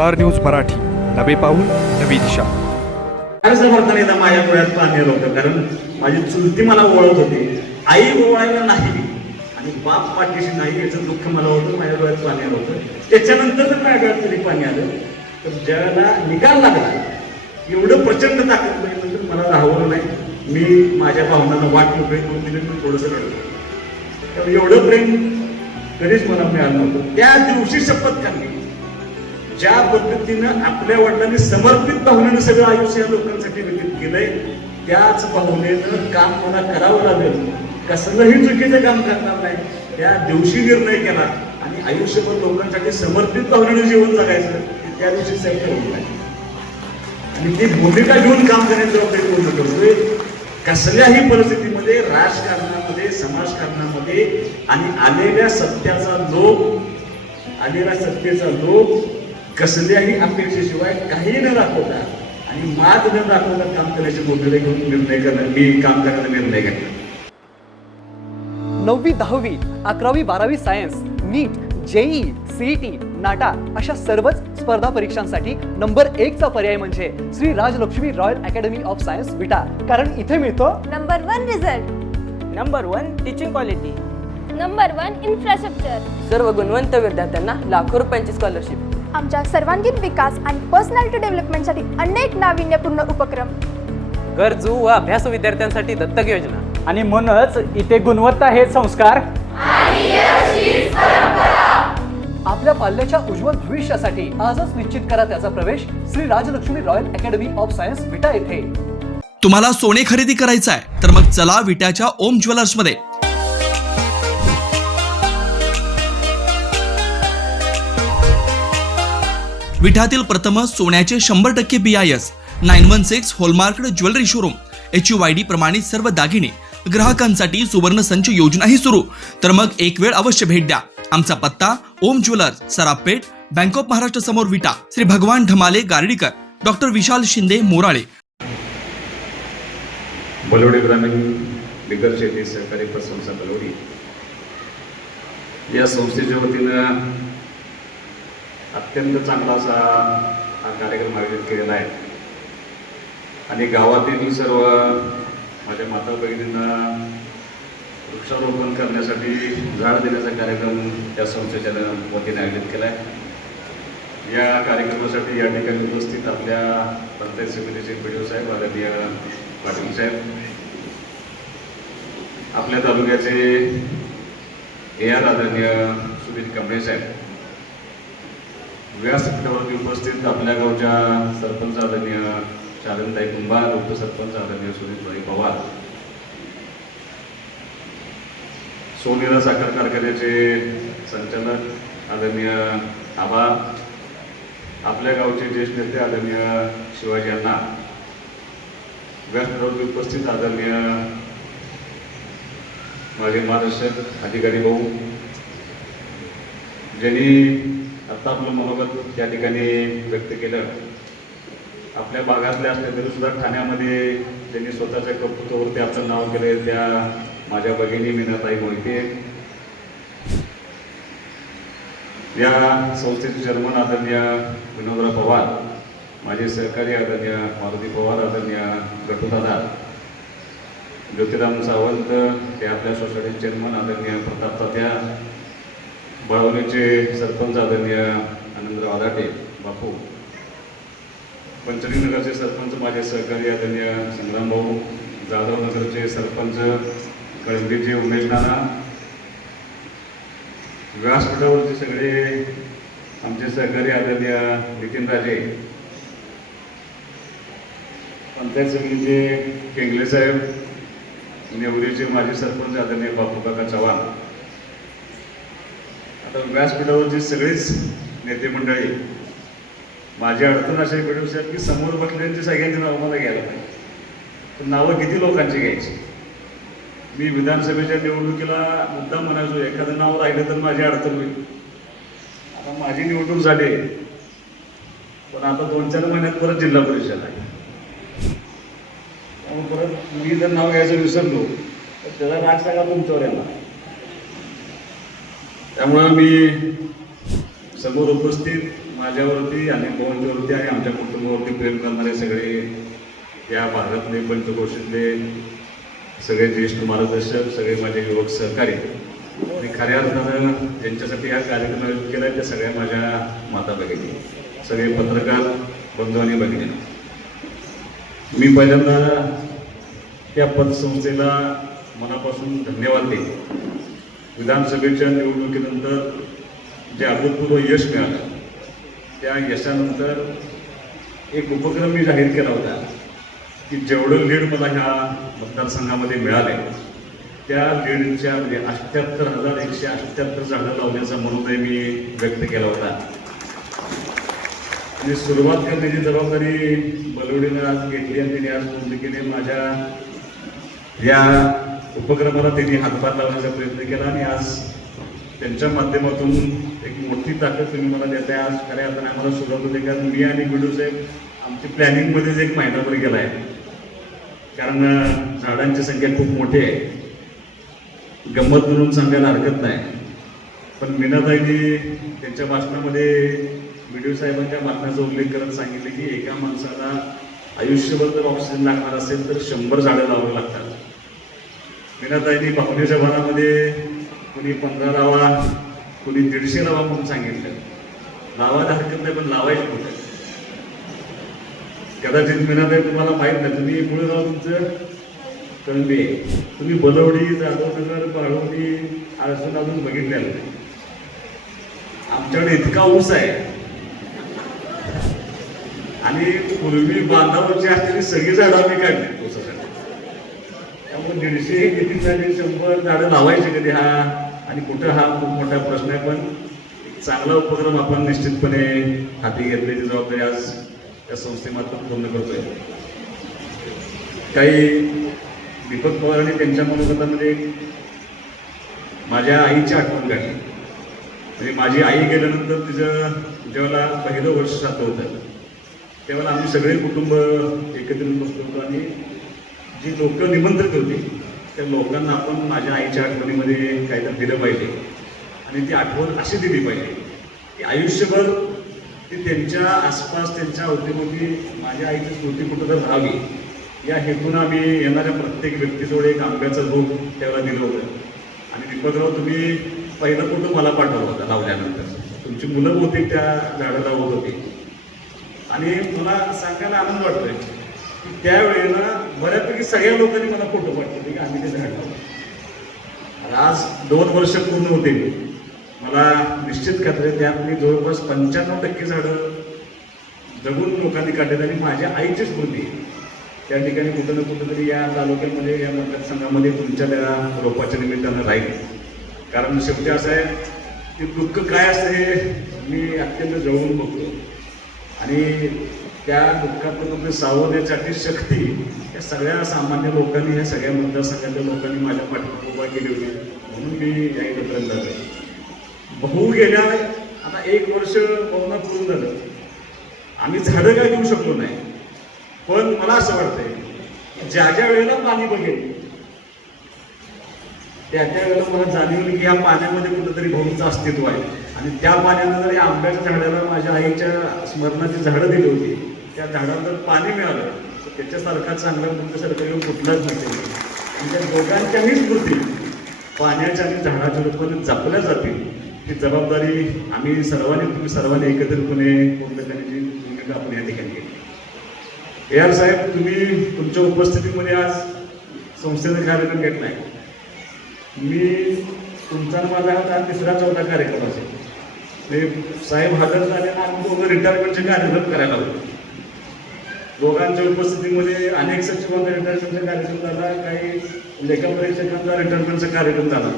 Star news Marathi. नवे पाऊल नवी दिशा. असं म्हणताना माझ्या डोळ्यात पाणी आलं होतं कारण माझी चुलती मला ओळख होती. आई ओळखायला नाही. आणि बाप पाठीशी नाही याचं दुःख मला होतं माझ्या डोळ्यात पाणी आलं होतं. त्याच्यानंतर जर माझ्या डोळ्यात तरी पाणी आलं. तर ज्याला निकाल लागला एवढं प्रचंड ताकद नंतर मला राहवलं नाही. मी माझ्या भावनांना वाट मोकळी करून दिली मी थोडंसं रडलो. तर एवढं प्रेम कधीच मला मिळालं नव्हतं. त्या दिवशी शपथ काढली ज्या पद्धतीनं आपल्या वडिलांनी समर्पित भावनेनं सगळं आयुष्य या लोकांसाठी व्यतीत केलंय त्याच भावनेनं काम मला करावं लागेल. कसलंही चुकीचं काम करणार नाही. त्या दिवशी निर्णय केला आणि आयुष्यभर लोकांसाठी समर्पित भावनेनं जीवन जगायचं त्या दिवशी सैन्य आणि ती भूमिका घेऊन काम करण्याचा जबाबदारी पूर्ण करतोय कसल्याही परिस्थितीमध्ये राजकारणामध्ये समाजकारणामध्ये आणि आलेल्या सत्याचा लोक आलेल्या सत्तेचा लोभ कसल्याही अपेक्षेशिवाय काही न दाखवता आणि मात न दाखवता काम करण्याची भूमिका घेऊन निर्णय करणं मी काम करण्याचा निर्णय घेतला. नववी दहावी अकरावी बारावी science NEET JEE CET NATA अशा सर्वच स्पर्धा परीक्षांसाठी नंबर एकचा पर्याय म्हणजे Shri Rajlaxmi royal academy of science Vita. कारण इथे मिळतो number one result. Number one teaching quality. Number one infrastructure. सर्व गुणवंत विद्यार्थ्यांना लाखो रुपयांची स्कॉलरशिप. आमच्या सर्वांगीण विकास आणि पर्सनॅलिटी डेव्हलपमेंटसाठी अनेक नाविन्यपूर्ण उपक्रम. गरजू व अभ्यास विद्यार्थ्यांसाठी दत्तक योजना. आणि म्हणूनच इथे गुणवत्ता हे संस्कार. आपल्या पाल्याच्या उज्ज्वल भविष्यासाठी आजच निश्चित करा त्याचा प्रवेश Shri Rajlaxmi royal academy of science Vita येथे. तुम्हाला सोने खरेदी करायचं आहे तर मग चला विट्याच्या ओम ज्वेलर्स विठातील प्रथम सोन्याचे शंभर टक्के B I S nine one six hallmarked jewellery showroom H U Y D प्रमाणित सर्व दागिने ग्राहकांसाठी सुवर्ण संच योजनाही सुरू. तर मग एक वेळ अवश्य भेट द्या. आमचा पत्ता Om jewellers Sarapeth bank of Maharashtra समोर विटा श्री भगवान ढमाले गार्डीकर डॉक्टर विशाल शिंदे मोराळे. बलवडी ग्रामीण बिगर शेती सहकारी पतसंस्था बलोडी. या संस्थेच्या वतीनं अत्यंत चांगला असा हा कार्यक्रम आयोजित केलेला आहे. आणि गावातील सर्व माझ्या माता भगिनींना वृक्षारोपण करण्यासाठी झाड देण्याचा कार्यक्रम त्या संस्थेच्या वतीने आयोजित केला आहे या कार्यक्रमासाठी या ठिकाणी उपस्थित आपल्या पंचायत समितीचे पी डी साहेब आदरणीय पाटील साहेब आपल्या तालुक्याचे ए आर आदरणीय सुनील कमळे साहेब व्यासपीठावरती उपस्थित आपल्या गावच्या सरपंच आदरणीय शालनताई कुंभार उपसरपंच आदरणीय सुनीलभाई पवार सोनेरा साखर कारखान्याचे संचालक आदरणीय आबा आपल्या गावचे ज्येष्ठ नेते आदरणीय शिवाजी अण्णा व्यासपीठावरती उपस्थित आदरणीय माझे मार्गदर्शक अधिकारी भाऊ ज्यांनी आत्ता आपलं मनोगत त्या ठिकाणी व्यक्त केलं. आपल्या भागातले असले तरी सुद्धा ठाण्यामध्ये त्यांनी स्वतःच्या कर्तृत्वावरती आपलं नाव केलं त्या माझ्या भगिनी मीनाताई मोहिते. या संस्थेचे चेअरमन आदरणीय विनोदराव पवार माझे सहकारी आदरणीय मारुती पवार आदरणीय गटुदादा ज्योतिराम सावंत हे आपल्या सोसायटीचे चेअरमन आदरणीय प्रताप तात्या बाळवणीचे सरपंच आदरणीय आनंदराव आदाटे बापू पंचनी नगरचे सरपंच माझे सहकारी आदरणीय संग्राम भाऊ जाधव नगरचे सरपंच कळंबीचे उमेश नाना व्यासपीठावरचे सगळे आमचे सहकारी आदरणीय नितीन राजे पंचायत समितीचे केंगले साहेब नेवरीचे माजी सरपंच आदरणीय बापू काका चव्हाण तर व्यासपीठावरची सगळीच नेते मंडळी माझी अडचण अशी पेटू साहेब की समोर बसलेल्यांची सगळ्यांची नावं मला घ्यायला पाहिजे. पण नावं किती लोकांची घ्यायची? मी विधानसभेच्या निवडणुकीला मुद्दा म्हणायचो एखादं नाव राहिलं तर माझी अडचण होईल. आता माझी निवडणूक झाली पण आता दोन चार महिन्यात परत जिल्हा परिषद आहे. त्यामुळे परत मी जर नाव घ्यायचं विसरलो तर त्याला राग सगळा तुमच्यावर येणार त्यामुळं मी समोर उपस्थित माझ्यावरती आणि पवनच्यावरती आणि आमच्या कुटुंबावरती प्रेम करणारे सगळे या भागातले पंचकोशीतले सगळे ज्येष्ठ मार्गदर्शक सगळे माझे युवक सहकारी. आणि खऱ्या अर्थानं ज्यांच्यासाठी हा कार्यक्रम आयोजित केला त्या सगळ्या माझ्या माता भगिनी सगळे पत्रकार बंधू आणि भगिनी. मी पहिल्यांदा त्या पतसंस्थेला मनापासून धन्यवाद देईन. विधानसभेच्या निवडणुकीनंतर जे अभूतपूर्व यश मिळालं त्या यशानंतर एक उपक्रम मी जाहीर केला होता की जेवढं लीड मला ह्या मतदारसंघामध्ये मिळाले त्या लीडच्या म्हणजे अठ्ठ्याहत्तर हजार एकशे अठ्ठ्याहत्तर झाडं लावण्याचा मनोदय मी व्यक्त केला होता. आणि सुरुवात करण्याची जबाबदारी बलवडीनं आज घेतली आणि तिने आज पूर्ण माझ्या या उपक्रमाला त्यांनी हातभार लावण्याचा प्रयत्न केला आणि आज त्यांच्या माध्यमातून एक मोठी ताकद तुम्ही मला देताय. आज खऱ्या अर्थाने आम्हाला सुरुवात होते कारण मी आणि बिडू साहेब आमची प्लॅनिंगमध्येच एक महिनाभर गेला आहे कारण झाडांची संख्या खूप मोठी आहे. गंमत म्हणून सांगायला हरकत नाही. पण मीनाताईंनी त्यांच्या भाषणामध्ये व्हिडिओ साहेबांच्या भाषणाचा उल्लेख करत सांगितले की एका माणसाला आयुष्यभर जर ऑक्सिजन लागणार असेल तर शंभर झाडं लावावी लागतात. मीनाताईंनी बाहुलीच्या भानामध्ये कुणी पंधरा लावा कुणी दीडशे लावा म्हणून सांगितलं. लावायला हरकत नाही पण लावायचं कुठं कदाचित मीनाताई तुम्हाला माहीत नाही तुम्ही पुढे जाऊ तुमचं कळंबे तुम्ही बलवडी जाधवनगर बाळवडी अजून अजून बघितलेलं नाही. आमच्याकडे इतका ऊस आहे. आणि पूर्वी बांधावरची असलेली सगळी झाडं आम्ही काढली. ऊसासाठी पण दीडशे किती झाले शंभर झाडं लावायचे कधी हा? आणि कुठं हा? खूप मोठा प्रश्न आहे पण एक चांगला उपक्रम आपण निश्चितपणे हाती घेतल्याची जबाबदारी आज त्या संस्थेमार्फत पूर्ण करतोय. काही दीपक आणि त्यांच्या मनोगतामध्ये माझ्या आईची आठवण काढली म्हणजे माझी आई गेल्यानंतर तिचं जेव्हा पहिलं वर्ष जात होतं. तेव्हा आम्ही सगळे कुटुंब एकत्रित बसलो होतो आणि जी लोक निमंत्रित होती त्या लोकांना आपण माझ्या आईच्या आठवणीमध्ये काहीतरी दिलं पाहिजे. आणि ती आठवण अशी दिली पाहिजे की आयुष्यभर ती त्यांच्या आसपास त्यांच्या अवतीभोवती माझ्या आईची स्मृती कुठं तर राहावी. या हेतून आम्ही येणाऱ्या प्रत्येक व्यक्तीजवळ एक आंब्याचं रोप त्याला दिलं होतं. आणि दीपकराव तुम्ही पहिलं फोटो मला पाठवला होता लावल्यानंतर. तुमची मुलं होती त्या झाडाला होत होती आणि मला सांगायला आनंद वाटतोय त्यावेळेला बऱ्यापैकी सगळ्या लोकांनी मला फोटो पाठवले की आम्ही ते झाड आज दोन वर्ष पूर्ण होते मला निश्चित खात्री त्यात मी जवळपास पंच्याण्णव टक्के झाडं जगून लोकांनी काढलेत आणि माझ्या आईची स्मृती त्या ठिकाणी कुठं ना कुठं तरी या तालुक्यामध्ये या मतदारसंघामध्ये तुमच्या त्या रोपाच्या निमित्तानं राहील. कारण शेवटी असं आहे की दुःख काय असतं हे मी अत्यंत जवळून बघतो. आणि त्या दुःखातून सावरण्यासाठी शक्ती या सगळ्या सामान्य लोकांनी या सगळ्या मतदारसंघातल्या लोकांनी माझ्या पाठीवर उभा केली होती. म्हणून मी या इथंपर्यंत आलो बहु गेल्या आता एक वर्ष पावना पूर्ण झालं. आम्ही झाडं काय देऊ शकलो नाही. पण मला असं वाटतंय ज्या ज्या वेळेला पाणी बघेल त्या त्या वेळेला मला जाणीवली की या पाण्यामध्ये कुठंतरी भाऊचं अस्तित्व आहे. आणि त्या पाण्यानं जर या आंब्याच्या झाडाला माझ्या आईच्या स्मरणाची झाडं दिली होती त्या झाडांवर पाणी मिळालं तर त्याच्यासारखा चांगला मुलगासारखा येऊन कुठलाच नसेल म्हणजे आणि त्या दोघांच्याही स्मृती पाण्याच्या आणि झाडाच्या रूपाने जपल्या जातील. ही जबाबदारी आम्ही सर्वांनी तुम्ही सर्वांनी एकत्रितपणे पूर्ण करण्याची भूमिका आपण या ठिकाणी घेतली. ए आर साहेब तुम्ही तुमच्या उपस्थितीमध्ये आज संस्थेचा कार्यक्रम घेतलाय मी तुमचा माझा हा तिसरा चौथा कार्यक्रम असेल. ते साहेब हजर झाले ना आम्ही दोघं रिटायरमेंटचे कार्यक्रम करायला होतो दोघांच्या उपस्थितीमध्ये अनेक सचिवांचा रिटायरमेंटचा कार्यक्रम झाला काही लेखापरीक्षकांचा रिटायरमेंटचा कार्यक्रम झाला.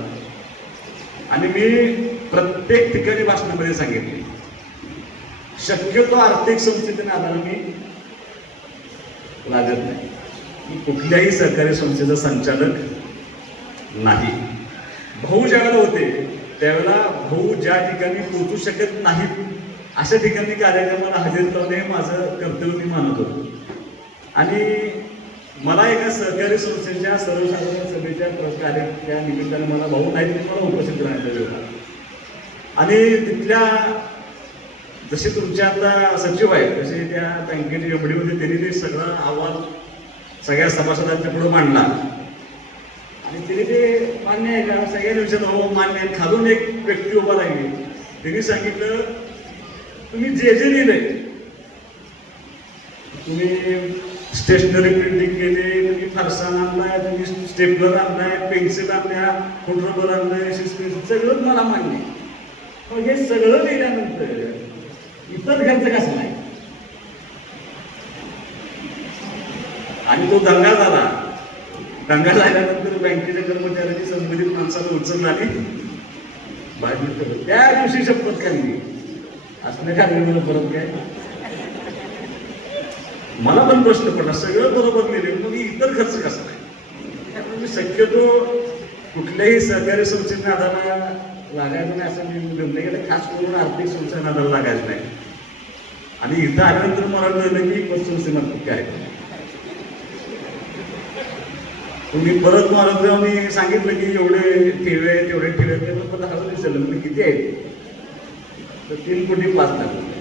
आणि मी प्रत्येक ठिकाणी भाषणामध्ये सांगितले. शक्यतो आर्थिक संस्थेच्या नादाला मी लागत नाही. मी कुठल्याही सहकारी संस्थेचा संचालक नाही. भाऊ ज्यावेळेला होते त्यावेळेला भाऊ ज्या ठिकाणी पोचू शकत नाहीत अशा ठिकाणी कार्यक्रमाला हजेर लावणे हे माझं कर्तव्य मी मानत होतो. आणि मला एका सहकारी संस्थेच्या सर्वसाधारण सभेच्या कार्य त्या निमित्ताने मला भाऊ नाही मला उपस्थित राहण्यात होता. आणि तिथल्या जसे तुमच्या आता सचिव आहेत तसे त्या बँकेचे एमडी होते त्यांनी ते सगळा अहवाल सगळ्या सभासदांच्या पुढे मांडला. आणि तिने ते मान्य आहे का? सगळ्यांनी विचारलं हो मान्य आहे. खालून एक व्यक्ती उभा राहिली. त्यांनी सांगितलं तुम्ही जे जे लिहिलंय तुम्ही स्टेशनरी प्रिंटिंग केली तुम्ही फारसा आणलाय तुम्ही स्टेपलर आणलाय पेन्सिल आणल्या फोटोबर आणलाय सगळं मला मान्य पण मग हे सगळं लिहिल्यानंतर इतर खर्च कसं नाही? आणि तो दंगा झाला. दंगा झाल्यानंतर बँकेच्या कर्मचाऱ्यांनी संबंधित माणसाला उचलला झाली बाहेर त्या दिवशी शपथ काढली असलं काय मला परत काय? मला पण प्रश्न पडला सगळं बरोबर लिहिले मग इतर खर्च कसा नाही त्यामुळे मी शक्यतो कुठल्याही सहकारी संस्थेने आधारा लागायचं नाही असं मी निर्णय घेतला खास करून आर्थिक संस्थेने आधार लागायचं नाही. आणि इथं आल्यानंतर मला कळलं की पतसंस्थेमार्फत काय तुम्ही परत मला जेव्हा मी सांगितलं की एवढे ठेवे आहेत, तेवढे ठेवे ते पण हजार विचारलं म्हणजे किती आहेत तर तीन कोटी पाच लाख रुपये.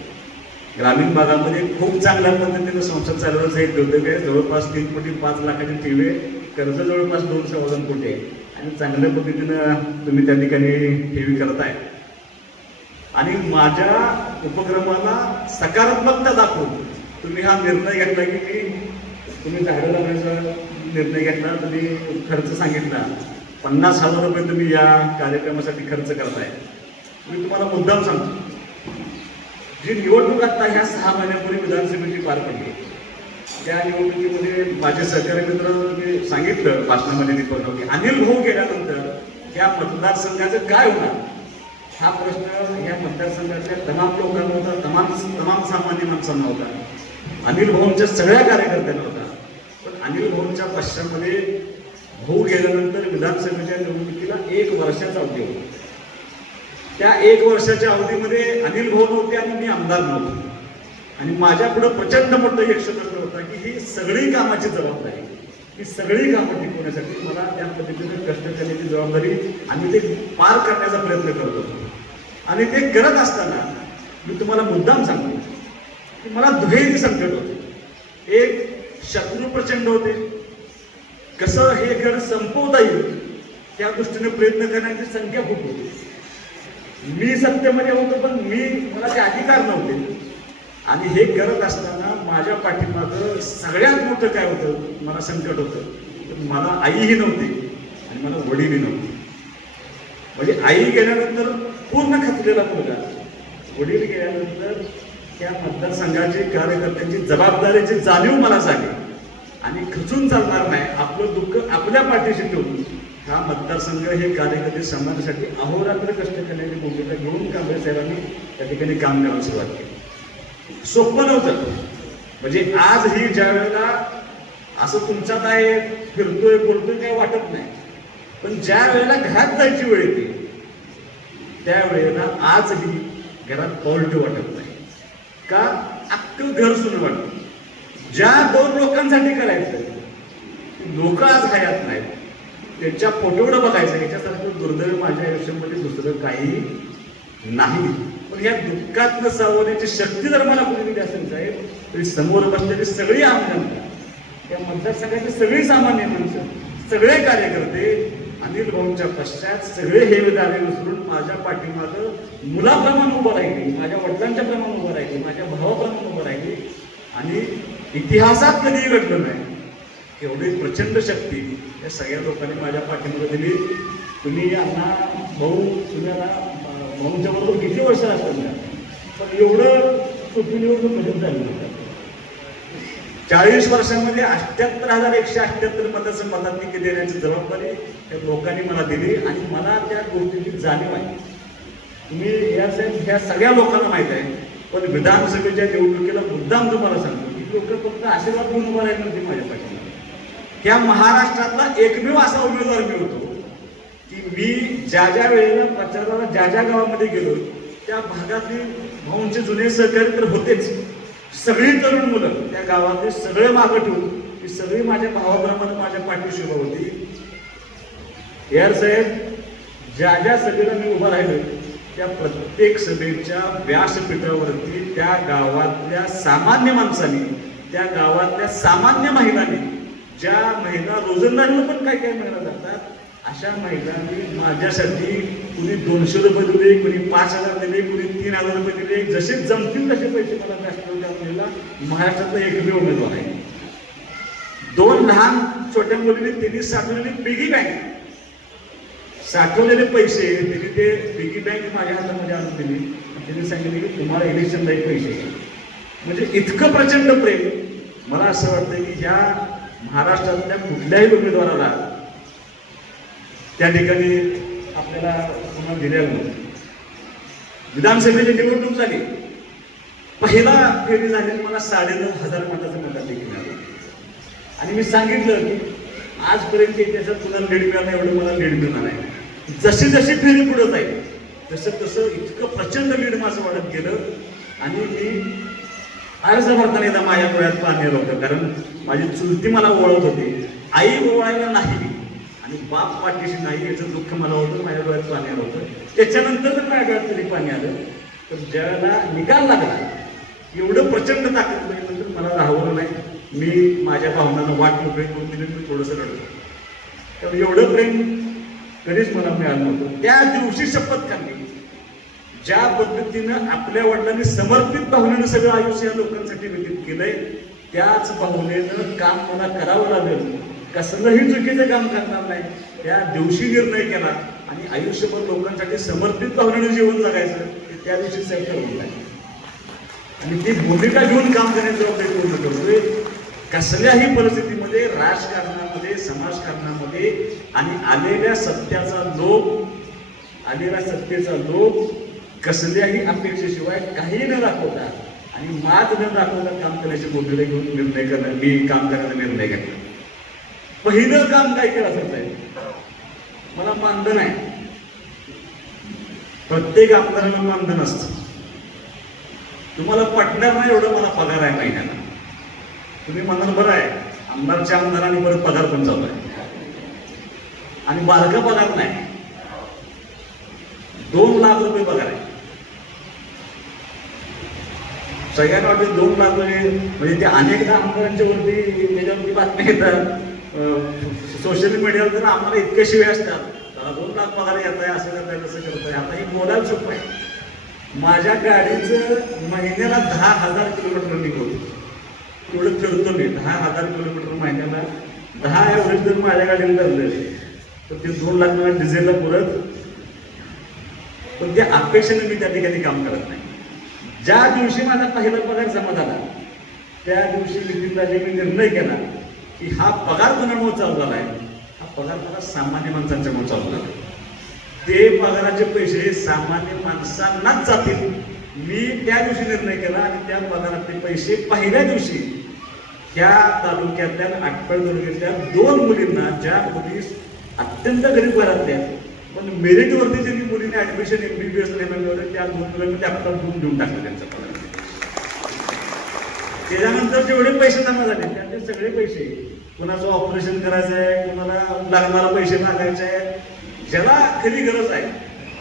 ग्रामीण भागामध्ये खूप चांगल्या पद्धतीनं संसद चालवण्याचं एक उद्योग आहे. जवळपास तीन कोटी पाच लाखाचे ठेवे कर्ज जवळपास दोन सव्वादोन कोटी आहे. आणि चांगल्या पद्धतीनं तुम्ही त्या ठिकाणी ठेवी करताय आणि माझ्या उपक्रमाला सकारात्मकता दाखवून तुम्ही हा निर्णय घेतला की मी तुम्ही झाडं लावण्याचा निर्णय घेतला तुम्ही खर्च सांगितला. पन्नास हजार रुपये तुम्ही या कार्यक्रमासाठी खर्च करताय. मी तुम्हाला मुद्दाम सांगतो. जी निवडणूक आता ह्या सहा महिन्यापूर्वी विधानसभेची पार पडली. त्या निवडणुकीमध्ये माझे सहकारी मित्र सांगितलं भाषणामध्ये दीपक की अनिल भाऊ गेल्यानंतर या मतदारसंघाचं काय होणार? हा प्रश्न या मतदारसंघातल्या तमाम लोकांना होता तमाम तमाम सामान्य माणसांना होता. अनिल भाऊंच्या सगळ्या कार्यकर्त्यांना होता. पण अनिल भाऊंच्या पश्चामध्ये भाऊ गेल्यानंतर विधानसभेच्या निवडणुकीला एक वर्षाचा अवधी होता. त्या एक वर्षाच्या अवधीमध्ये अनिल भाऊ नव्हते आणि मी आमदार नव्हतो. आणि माझ्या पुढे प्रचंड मोठं यश करत होता की ही सगळी कामाची जबाबदारी ही सगळी कामं टिकवण्यासाठी मला त्या पद्धतीने कष्ट करण्याची जबाबदारी आणि ते पार करण्याचा प्रयत्न करत होतो. आणि ते करत असताना मी तुम्हाला मुद्दाम सांगतो की मला दुहेरी संकट होते. एक शत्रू प्रचंड होते. कसं हे घर संपवता येईल त्या दृष्टीने प्रयत्न करण्याची संख्या खूप होती. मी सत्तेमध्ये होतो पण मी मला ते अधिकार नव्हते. आणि हे करत असताना माझ्या पाठीमागं सगळ्यात मोठं काय होतं मला संकट होतं. तर मला आईही नव्हती आणि मला वडीलही नव्हते. म्हणजे आई गेल्यानंतर पूर्ण खचलेला मुलगा. वडील गेल्यानंतर त्या मतदारसंघाची कार्यकर्त्यांची जबाबदारीची जाणीव मला झाली. आणि खचून चालणार नाही आपलं दुःख आपल्या पाठीशी ठेवून. हा मतदारसंघ हे कार्यकर्ते सांभाळण्यासाठी अहोरात्र कष्ट करण्याची भूमिका घेऊन काँग्रेस साहेबांनी त्या ठिकाणी काम करायला सुरुवात केली. सोपं नव्हतं. म्हणजे आज ही ज्या वेळेला असं तुमचा काय फिरतोय बोलतोय काही वाटत नाही. पण ज्या वेळेला घरात जायची वेळ येते त्यावेळेला आजही घरात पॉल्टी वाटत नाही. का? अख्खं घर सुन वाटत. ज्या दोन लोकांसाठी करायचं लोक आज हयात नाहीत. त्यांच्या फोटोकडं बघायचं याच्यासारखं दुर्दैव माझ्या आयुष्यामध्ये दुसरं काही नाही. पण या दुःखातनं सावरण्याची शक्ती जर मला कोणी दिली असेल साहेब तरी समोर बसलेली सगळी आमदार त्या मतदारसंघाची सगळी सामान्य माणसं सगळे कार्यकर्ते अनिल भाऊंच्या पश्चात सगळे हे विसरून माझ्या पाठीमागं मुलाप्रमाणे उभं राहिले माझ्या वडिलांच्या प्रमाणे उभं राहिले माझ्या भावाप्रमाणे उभं राहिले. आणि इतिहासात कधीही घडलं नाही. एवढी प्रचंड शक्ती या सगळ्या लोकांनी माझ्या पाठिंबा दिली. तुम्ही यांना भाऊ तुम्ही आता भाऊंच्या बरोबर किती वर्ष असतात? पण एवढं सोपी निवडणूक बदल म्हणजे झाली चाळीस वर्षामध्ये अठ्ठ्याहत्तर हजार एकशे अठ्याहत्तर मताचं मताधिक्य देण्याची जबाबदारी त्या लोकांनी मला दिली आणि मला त्या गोष्टीची जाणीव आहे. तुम्ही या साहेब ह्या सगळ्या लोकांना माहीत आहे पण विधानसभेच्या निवडणुकीला मुद्दाम तुम्हाला सांगतो. की लोक फक्त आशीर्वाद म्हणून उभा राहिली माझ्या पाठी ह्या महाराष्ट्रातला एकमेव असा उमेदवार मी होतो. की मी ज्या ज्या वेळेला प्रचाराला ज्या ज्या गावामध्ये गेलो त्या भागातली भाऊंचे जुने सहकारी तर होतेच. सगळी तरुण मुलं त्या गावातले सगळे मागं ठेवून ही सगळी माझ्या भावाप्रमाणे माझ्या पाठीशी उभा होती. यार साहेब ज्या ज्या सभेला मी उभा राहिलो त्या प्रत्येक सभेच्या व्यासपीठावरती त्या गावातल्या सामान्य माणसांनी त्या गावातल्या सामान्य महिलांनी ज्या महिला रोजंदारीला पण काय काय महिला जातात अशा महिलांनी माझ्यासाठी कुणी दोनशे रुपये दिले कुणी पाच हजार दिले कुणी तीन हजार रुपये दिले जसे जमतील तसे पैसे मला राष्ट्रवादी आपल्याला महाराष्ट्रातला एकमेव उमेदवार आहे. दोन लहान छोट्या मुलीने त्यांनी साठवलेली पिगी बँक. साठवलेले पैसे त्यांनी ते पिगी बँक माझ्या हातामध्ये आणून दिली. त्यांनी सांगितले की तुम्हाला इलेक्शनला एक पैसे. म्हणजे इतकं प्रचंड प्रेम. मला असं वाटतं की ह्या महाराष्ट्रातल्या कुठल्याही उमेदवाराला त्या ठिकाणी आपल्याला पुन्हा दिलेलं नव्हतं विधानसभेची निवडणूक झाली. पहिला फेरी झाली मला साडेनऊ हजार मताचं मताधिक मिळालं आणि मी सांगितलं की आजपर्यंत त्याच्यात पुन्हा लीड मिळाला एवढं मला लीड मिळणार आहे जशी जशी फेरी पुढे जाईल तसं तसं इतकं प्रचंड लीड माझं वाढत गेलं. आणि मी अर्ज भरताना एकदा माझ्या डोळ्यात पाणी आलं होतं कारण माझी चुलती मला ओळख होती. आई ओळायला नाही. आणि बाप पाठीशी नाही याचं दुःख मला होतं माझ्या डोळ्यात पाणी आलं होतं. त्याच्यानंतर जर माझ्या डोळ्यात तरी पाणी आलं तर ज्याला निकाल लागला एवढं प्रचंड ताकद नंतर मला राहवलं नाही. मी माझ्या भावनांना वाट मोकळी करून दिली मी थोडंसं रडलो. तर एवढं प्रेम कधीच मला मिळालं नव्हतं. त्या दिवशी शपथ काढली. ज्या पद्धतीनं आपल्या वडिलांनी समर्पित भावनेनं सगळं आयुष्य या लोकांसाठी व्यतीत केलंय त्याच भावनेनं काम मला करावं लागेल. कसलंही चुकीचं काम करणार नाही. त्या दिवशी निर्णय केला आणि आयुष्यभर लोकांसाठी समर्पित भावनेनं जीवन जगायचं ते त्या दिवशी साहेब ठरवलं आहे आणि ती भूमिका घेऊन काम करण्याची जबाबदारी पूर्ण करतोय कसल्याही परिस्थितीमध्ये राजकारणामध्ये समाजकारणामध्ये आणि आलेल्या सत्याचा लोभ आलेल्या सत्तेचा लोभ कसल्याही अपेक्षेशिवाय काही न दाखवता आणि मात न दाखवता काम करण्याची भूमिका घेऊन निर्णय करणार मी काम करण्याचा निर्णय घेतला. पहिलं काम काय केलं असं आहे मला मानधन आहे. प्रत्येक आमदाराला मानधन असतं. तुम्हाला पटणार नाही एवढं मला पगार आहे महिन्याला. तुम्ही म्हणाल बरं आहे आमदारच्या आमदाराने परत पगार पण चालू आहे. आणि बारका पगार नाही. दोन लाख रुपये पगार आहे. सगळ्यांना वाटते दोन लाख म्हणजे म्हणजे ते अनेकदा आमदारांच्या वरती त्याच्यावरती बातम्या येतात. सोशल मीडियावर तर आम्हाला इतके शिवे असतात. त्याला दोन लाख पगार येत आहे असं करताय तसं करताय. आता ही बोलायला सोपं आहे. माझ्या गाडीचं महिन्याला दहा हजार किलोमीटर निघतो एवढं फिरतो मी. दहा हजार किलोमीटर महिन्याला. दहा एवढेच जर माझ्या गाडीला धरले तर ते दोन लाख मला डिझेलला पुरत. पण त्या अपेक्षेने मी त्या ठिकाणी काम करत नाही. ज्या दिवशी माझा पहिला पगार जमा झाला त्या दिवशी नितीनराजे मी निर्णय केला की हा पगार कोणामुळे चालू झाला आहे हा पगार मला सामान्य माणसांच्यामुळे चालू झाला ते पगाराचे पैसे सामान्य माणसांनाच जातील. मी त्या दिवशी निर्णय केला आणि त्या पगारातले पैसे पहिल्या दिवशी त्या तालुक्यातल्या आठवड तालुक्यातल्या दोन मुलींना ज्या मुली अत्यंत गरीब घरातल्या पण मेरिटवरती जे मुलीने admission M B B S नेमल्यावर त्या दोन मुलांना लॅपटॉप घेऊन देऊन टाकले त्यांचा पगार. त्याच्यानंतर जेवढे पैसे जमा झाले त्यातले सगळे पैसे कुणाचं ऑपरेशन करायचं आहे कोणाला लागणारा पैसे मागायचे आहे ज्याला खरी गरज आहे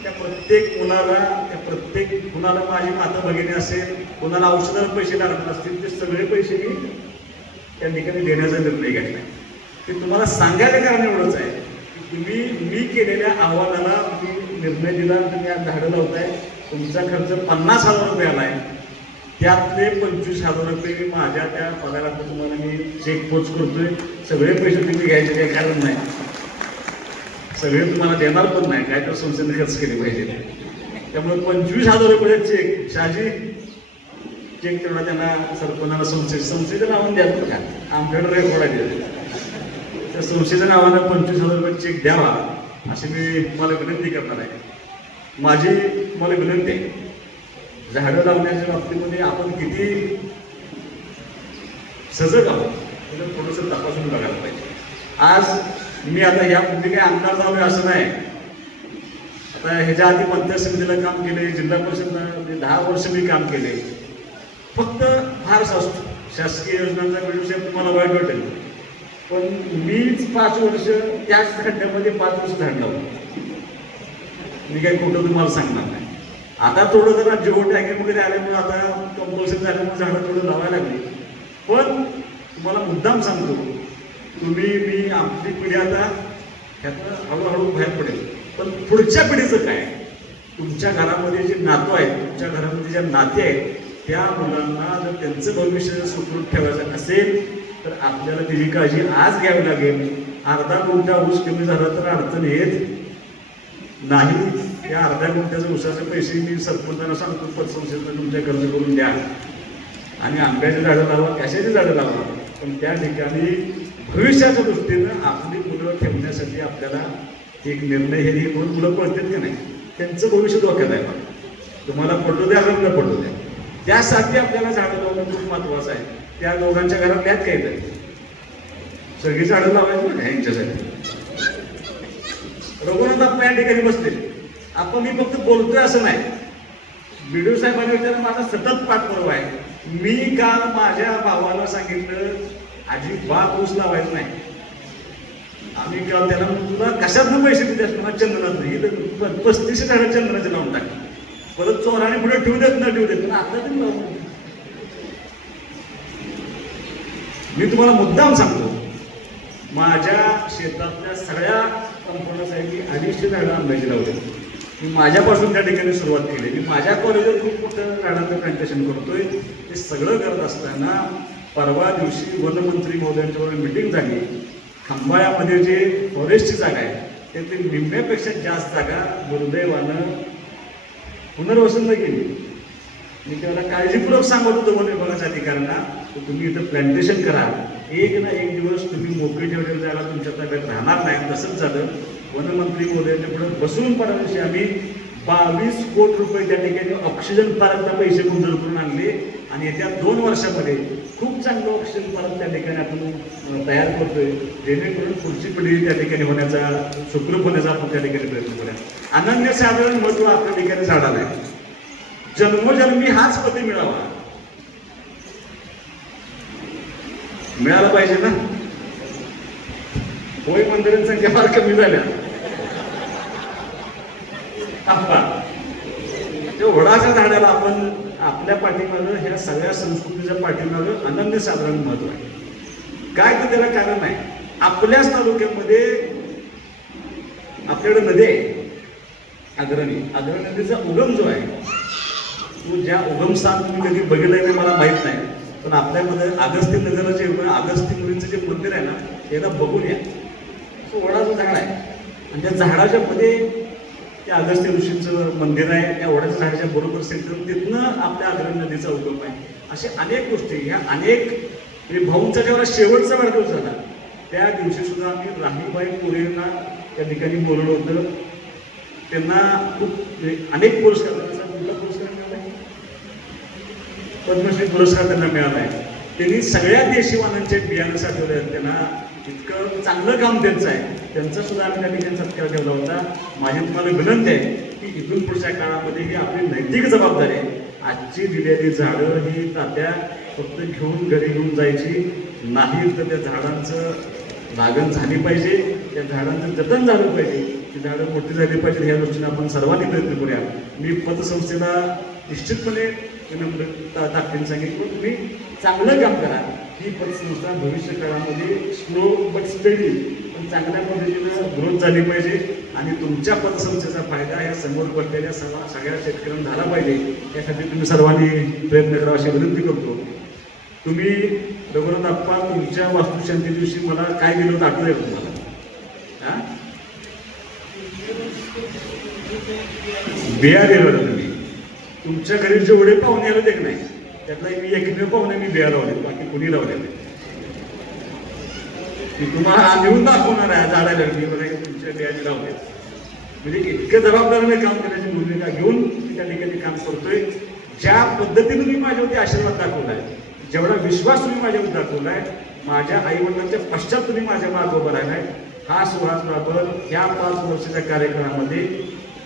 त्या प्रत्येक मुलाला त्या प्रत्येक कुणाला माझी माता भगिनी असेल कुणाला औषधाला पैसे लागणार असतील ते सगळे पैसे मी त्या ठिकाणी देण्याचा निर्णय घेतला. ते तुम्हाला सांगायला कारण एवढंच आहे. तुम्ही मी केलेल्या अहवालाला मी निर्णय दिला तुम्ही आज झाडं लावताय. तुमचा खर्च पन्नास हजार रुपये आला आहे त्यातले पंचवीस हजार रुपये मी माझ्या त्या पगारात तुम्हाला मी चेक पोच करतोय. सगळे पैसे तुम्ही घ्यायचे काही कारण नाही. सगळे तुम्हाला देणार पण नाही. काय तर संस्थेने खर्च केले पाहिजे. त्यामुळे पंचवीस हजार रुपये चेक शाजी चेक तेवढा त्यांना सरपंचाला संस्थे संस्थेचं नावून द्या का. आमच्याकडे रेकॉर्ड आहे. त्या संस्थेच्या नावानं पंचवीस हजार रुपये चेक द्यावा अशी मी मला विनंती करणार आहे. माझी मला विनंती आहे झाडं लावण्याच्या बाबतीमध्ये आपण किती सजग आहोत त्याचं थोडंसं तपासून बघायला पाहिजे. आज मी आता यापूर्वी काही आमदार झालोय असं नाही. आता ह्याच्या आधी पंचायत समितीला काम केले जिल्हा परिषदला म्हणजे दहा वर्ष मी काम केले. फक्त फारच असतो. शासकीय योजनांचा विषय तुम्हाला वाईट वाटेल. पण मीच पाच वर्ष त्याच खड्ड्यामध्ये पाच वर्ष झाड मी काही खोटं तुम्हाला सांगणार नाही. आता थोडं जरा जिओ टॅगिंग वगैरे आल्यामुळे आता कंपल्सरी झाल्यामुळे झाडं थोडं लावायला लागली. पण तुम्हाला मुद्दाम सांगतो तुम्ही मी आपली पिढी आता ह्यातनं हळूहळू बाहेर पडेल. पण पुढच्या पिढीचं काय तुमच्या घरामध्ये जे नातू आहेत तुमच्या घरामध्ये ज्या नाते आहेत त्या मुलांना जर त्यांचं भविष्य सुखरूप ठेवायचं असेल तर आपल्याला त्याची काळजी आज घ्यावी लागेल. अर्धा गुंठा ऊस कमी झाला तर अडचण येत नाही. त्या अर्ध्या गुंठ्याच्या ऊसाचे पैसे मी सरपंचांना सांगतो पतसंस्थेतनं तुमच्या कर्ज करून द्या. आणि आंब्याची झाडं लावा कशाची झाडं लावा. पण त्या ठिकाणी भविष्याच्या दृष्टीनं आपली मुलं ठेवण्यासाठी आपल्याला एक निर्णय हे दोन मुलं पळतात का नाही? त्यांचं भविष्य धोक्यात आहे. तुम्हाला पडू द्या का पडू द्या. त्यासाठी आपल्याला झाडं लावणं खूप महत्वाचं आहे. त्या दोघांच्या घरात त्यात काही तरी. सगळी झाडं लावायची ना यांच्यासाठी. रघुनाथ आपण या ठिकाणी बसले. आपण मी फक्त बोलतोय असं नाही. बीडीओ साहेबांनी विचारलं माझा सतत पाठपुरावा आहे. मी काल माझ्या भावाला सांगितलं अजिबात ऊस लावायचं नाही. आम्ही काल त्याला तुला कशातनं पैसे देते मला चंदनात नाही. पस्तीसशे झाडं चंदनाचे लावून टाक. परत चोराने पुढे ठेवू देत ना ठेवू देत. पण आता तुम्ही लावून मी तुम्हाला मुद्दाम सांगतो. माझ्या शेतातल्या सगळ्या कंपन्यासाठी अडीचशे झाडं आंब्याची लावली मी माझ्यापासून त्या ठिकाणी सुरुवात केली. मी माझ्या कॉलेजवर खूप मोठं झाडांचं प्लांटेशन करतोय. ते सगळं करत असताना परवा दिवशी वनमंत्री महोदयांच्यावर मिटिंग झाली. खंबाळ्यामध्ये जे फॉरेस्टची जागा आहे ते ते निम्म्यापेक्षा जास्त जागा दुर्दैवानं पुनर्वसन नाही केली. मी त्याला काळजीपूर्वक सांगत होतो वन विभागाच्या अधिकाऱ्यांना तर तुम्ही इथं प्लांटेशन करा एक ना एक दिवस तुम्ही मोकळी ठेवलेलं जायला तुमच्या ताब्यात राहणार नाही. तसंच झालं. वनमंत्री मोदयांच्या पुढे बसून पडायची आम्ही. बावीस कोटी रुपये त्या ठिकाणी ऑक्सिजन पार्कला पैसे मंजूर करून आणले. आणि येत्या दोन वर्षामध्ये खूप चांगलं ऑक्सिजन पार्क त्या ठिकाणी आपण तयार करतोय. जेणेकरून पुढची पिढी त्या ठिकाणी होण्याचा सुखरूप होण्याचा आपण त्या ठिकाणी प्रयत्न करूया. अनन्यसाधारण महत्त्व आपल्या ठिकाणी झाडाला आहे. जन्मोजन्मी हाच पती मिळावा. मिळालं पाहिजे ना. होय मंदिरांची संख्या फार कमी झाल्या. त्या वडाच्या झाडाला आपण आपल्या पाठीमागं ह्या सगळ्या संस्कृतीच्या पाठीमागं अनन्य साधारण महत्त्व आहे. काय तर त्याला कारण आहे. आपल्याच तालुक्यामध्ये आपल्याकडे नदी आहे. अग्रणी अग्रणी नदीचा उगम जो आहे तो ज्या उगमस्थान तुम्ही कधी बघितलंय ते मला माहीत नाही. पण आपल्यामध्ये अगस्ती नगरला जे अगस्ती मुलींचं जे मंदिर आहे ना ते एकदा बघून या. तो वडाचं झाड आहे आणि त्या झाडाच्या मध्ये त्या अगस्त्य ऋषींचं मंदिर आहे त्या वडाच्या झाडाच्या बरोबर सेंटर तिथनं आपल्या अग्रणी नदीचा उगम आहे. असे अनेक गोष्टी ह्या अनेक म्हणजे भाऊंचा जेव्हा शेवटचा वाढदिवस झाला त्या दिवशी सुद्धा आम्ही राहीबाई पुरेंना त्या ठिकाणी बोलवलं होतं. त्यांना खूप म्हणजे अनेक पुरस्कार त्यांचा कुठला पुरस्कार मिळाला पद्मश्री पुरस्कार त्यांना मिळाला आहे त्यांनी सगळ्या देशीवानांचे बियाणं साठवले आहेत. त्यांना इतकं चांगलं काम त्यांचं आहे. त्यांचा सुद्धा आम्ही त्या ठिकाणी सत्कार ठेवला होता. माझी तुम्हाला विनंती आहे की इथून पुढच्या काळामध्ये ही आपली नैतिक जबाबदारी आहे. आजची दिलेली झाडं ही तात्या फक्त घेऊन घरी घेऊन जायची. नाही तर त्या झाडांचं लागण झाली पाहिजे. त्या झाडांचं जतन झालं पाहिजे. ती झाडं मोठी झाली पाहिजे ह्या दृष्टीने आपण सर्वांनी प्रयत्न करूया. मी पतसंस्थेला निश्चितपणे विनम्र ता- ताकदीने सांगेन की तुम्ही चांगलं काम करा. ही पतसंस्था भविष्य काळामध्ये स्लो बट स्टडी पण चांगल्या पद्धतीनं ग्रोथ झाली पाहिजे. आणि तुमच्या पतसंस्थेचा फायदा या समोर पडलेल्या सर्व सगळ्या शेतकऱ्यांना झाला पाहिजे. यासाठी तुम्ही सर्वांनी प्रयत्न करावा अशी विनंती करतो. तुम्ही रघुनाथ आप्पा तुमच्या वास्तुशांती दिवशी मला काय दिलं होतं आठवलं तुम्हाला? हा? बिया दिलं होतं तुमच्या घरी जेवढे पाहुणे आले ते नाही. त्यातला मी एकमेव पाहुणे मी बिया लावले बाकी कुणी लावले नाही. मी तुम्हाला नेऊन दाखवणार आहे झाडाला मी बघा तुमच्या बियाने लावले म्हणजे इतकं जबाबदारीने काम करण्याची भूमिका घेऊन मी त्या ठिकाणी काम करतोय? ज्या पद्धतीने मी माझ्यावरती आशीर्वाद दाखवलाय जेवढा विश्वास तुम्ही माझ्यावर दाखवलाय माझ्या आई वडिलांच्या पश्चात तुम्ही माझ्या मार्ग उभं राहिलाय. हा सुहास बाबर ह्या पाच वर्षाच्या कार्यक्रमामध्ये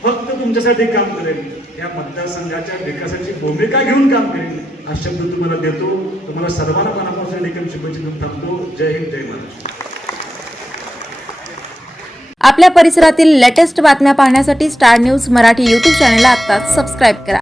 फक्त तुमच्यासाठी काम करेल या मतदारसंघाच्या विकासाची भूमिका घेऊन काम करेल हा शब्द तुम्हाला देतो. तुम्हाला सर्वांना मनापासून देखील शुभेच्छा देऊन थांबतो. जय हिंद जय महाराष्ट्र. आपल्या परिसरातील लेटेस्ट बातम्या पाहण्यासाठी स्टार न्यूज मराठी यूट्यूब चॅनलला आत्ताच सबस्क्राईब करा.